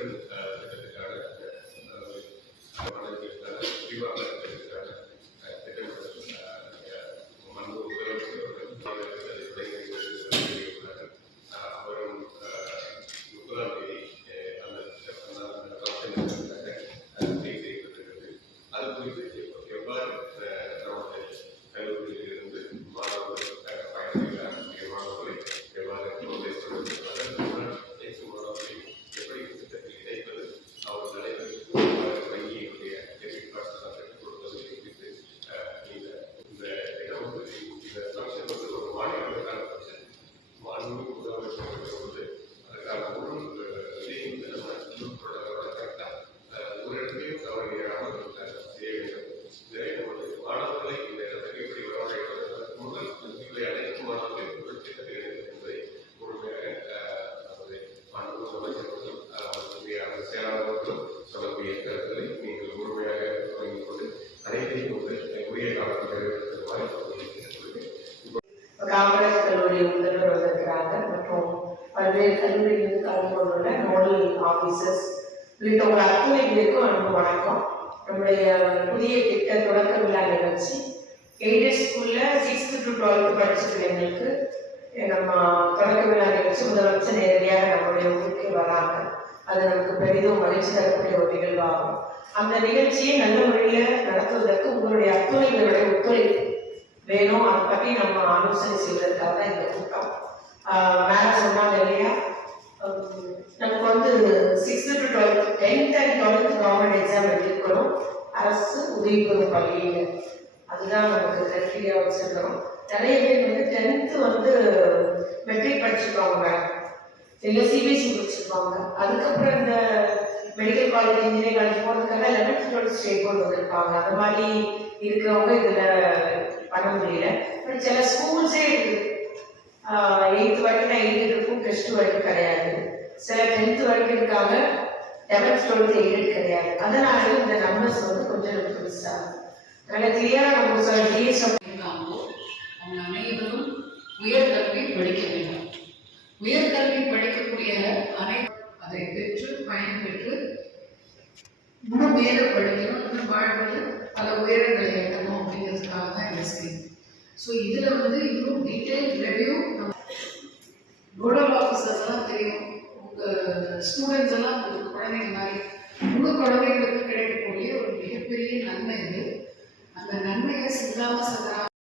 ಕ್ಷೇತ್ರಗಳು செயலாளர் சொல்லக்கூடிய கருத்துக்களை நீங்கள் முழுமையாக கொண்டு அனைத்தையும் உரிய காலத்தில் நிறைவேற்றுமாறு கல்லூரி முதல்வர் வந்திருக்கிறாங்க மற்றும் பல்வேறு கல்லூரிகளில் கலந்து கொண்டுள்ள நோடல் ஆஃபீஸர்ஸ் உள்ளிட்ட உங்கள் அத்தனை பேருக்கும் அன்பு வணக்கம். நம்முடைய புதிய திட்ட தொடக்க விழா நிகழ்ச்சி எய்டட் ஸ்கூலில் சிக்ஸ்த்து டு டுவெல்த்து படிச்ச பிள்ளைங்களுக்கு நம்ம தொடக்க விழா நிகழ்ச்சி முதலமைச்சர் நேரடியாக நம்முடைய ஊருக்கு வராங்க. அது நமக்கு பெரிதும் மகிழ்ச்சி தரக்கூடிய ஒரு நிகழ்வாகும். அந்த நிகழ்ச்சியை நல்ல முறையில் நடத்துவதற்கு உங்களுடைய அத்துணை ஒத்துழைப்பு வேணும். அதை பற்றி நம்ம ஆலோசனை செய்வதற்காக தான் இந்த கூட்டம். மேலே சொன்னாங்க இல்லையா? நமக்கு வந்து sixth to twelfth tenth and twelfth government exam எழுதிருக்கிறோம் அரசு உதவி பெறும் பள்ளியில். அதுதான் நமக்கு கிரைட்டீரியா வச்சிருக்கிறோம். நிறைய பேர் வந்து டென்த்து வந்து மெட்ரிக் படிச்சிருப்பாங்க இல்லை சிபிஎஸ்சி படிச்சிருப்பாங்க அதுக்கப்புறம் இந்த மெடிக்கல் காலேஜ் இன்ஜினியரிங் காலேஜ் போகிறதுக்காக லெவன்த் டுவெல்த் ஸ்டேட் போர்டு வந்திருப்பாங்க. அந்த மாதிரி இருக்கிறவங்க இதில் பண்ண முடியல. பட் சில ஸ்கூல்ஸே இருக்கு. எயித்து வரைக்கும் நான் எயிட் இருக்கும். ப்ளஸ் டூ வரைக்கும் கிடையாது. சில டென்த்து வரைக்கும் இருக்காங்க. லெவன்த் டுவெல்த் எயிட் கிடையாது. அதனால இந்த நம்பர்ஸ் வந்து கொஞ்சம் எனக்கு புதுசாக நல்ல கிளியராக நம்ம சொல்ல டிஎஸ் இருக்காங்களோ அவங்க அனைவரும் உயர்கல்வி படிக்க வேண்டும். உயர்கல்வி படிக்கக்கூடிய அனை அதை பெற்று பயன்பெற்று இன்னும் உயர படிக்கணும் இன்னும் வாழ்வில் பல உயரங்களை எட்டணும் அப்படிங்கிறதுக்காக தான் இந்த ஸ்கீம் ஸோ இதில் வந்து இன்னும் டீட்டெயில் ரிவ்யூ நோடல் ஆஃபீஸர்ஸ்லாம் தெரியும். உங்கள் ஸ்டூடெண்ட்ஸ் எல்லாம் உங்களுக்கு குழந்தைங்க மாதிரி உங்கள் குழந்தைங்களுக்கு கிடைக்கக்கூடிய ஒரு மிகப்பெரிய நன்மை இது. அந்த நன்மையை சிந்தாம